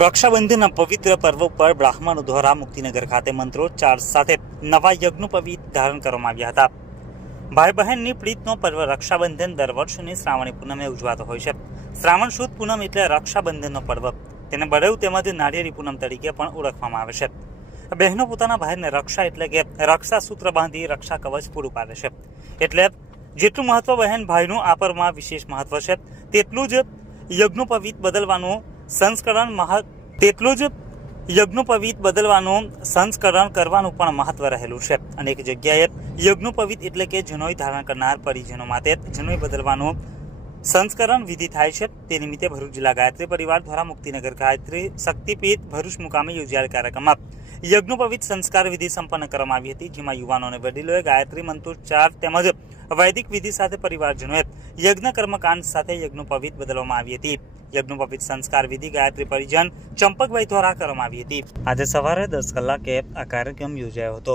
રક્ષાબંધનના પવિત્ર પર્વ પર બ્રાહ્મણો દ્વારા મુક્તિનગર ખાતે મંત્રોચ્ચાર સાથે નવા યજ્ઞોપવીત ધારણ કરવામાં આવ્યા હતા. ભાઈ બહેનની પ્રીતનો પર્વ રક્ષાબંધન દર વર્ષની શ્રાવણી પૂનમે ઉજવાતો હોય છે. શ્રાવણ સુદ પૂનમ એટલે રક્ષાબંધનનો પર્વ. તેને બળેવ તેમજ નાળિયેરી પૂનમ તરીકે પણ ઓળખવામાં આવે છે. બહેનો પોતાના ભાઈને રક્ષા એટલે કે રક્ષા સૂત્ર બાંધી રક્ષા કવચ પૂરું પાડે છે. એટલે જેટલું મહત્વ બહેન ભાઈનું આ પર્વમાં વિશેષ મહત્વ છે, તેટલું જ યજ્ઞોપવીત બદલવાનું સંસ્કરણ કરવાનું પણ મહત્વ રહેલું છે. અનેક જગ્યાએ યજ્ઞોપવીત એટલે કે જનોઈ ધારણ કરનાર પરિજનો માટે જનોઈ બદલવાનું સંસ્કરણ વિધિ થાય છે. તે નિમિત્તે ભરૂચ જિલ્લા ગાયત્રી પરિવાર દ્વારા મુક્તિનગર ગાયત્રી શક્તિપીઠ ભરૂચ મુકામે યોજાયેલ કાર્યક્રમમાં યજ્ઞોપવીત સંસ્કાર વિધિ સંપન્ન કરવામાં આવી હતી, જેમાં યુવાનો અને વડીલોએ ગાયત્રી મંત્રોચ્ચાર તેમજ વૈદિક વિધિ સાથે પરિવારજનોએ યજ્ઞ કર્મકાંડ સાથે યજ્ઞોપવીત બદલવામાં આવી હતી. યજ્ઞોપવીત સંસ્કાર વિધિ ગાયત્રી પરિજન ચંપકભાઈ દ્વારા કરવામાં આવી હતી. આજે સવારે 10 કલાકે આ કાર્યક્રમ યોજાયો હતો.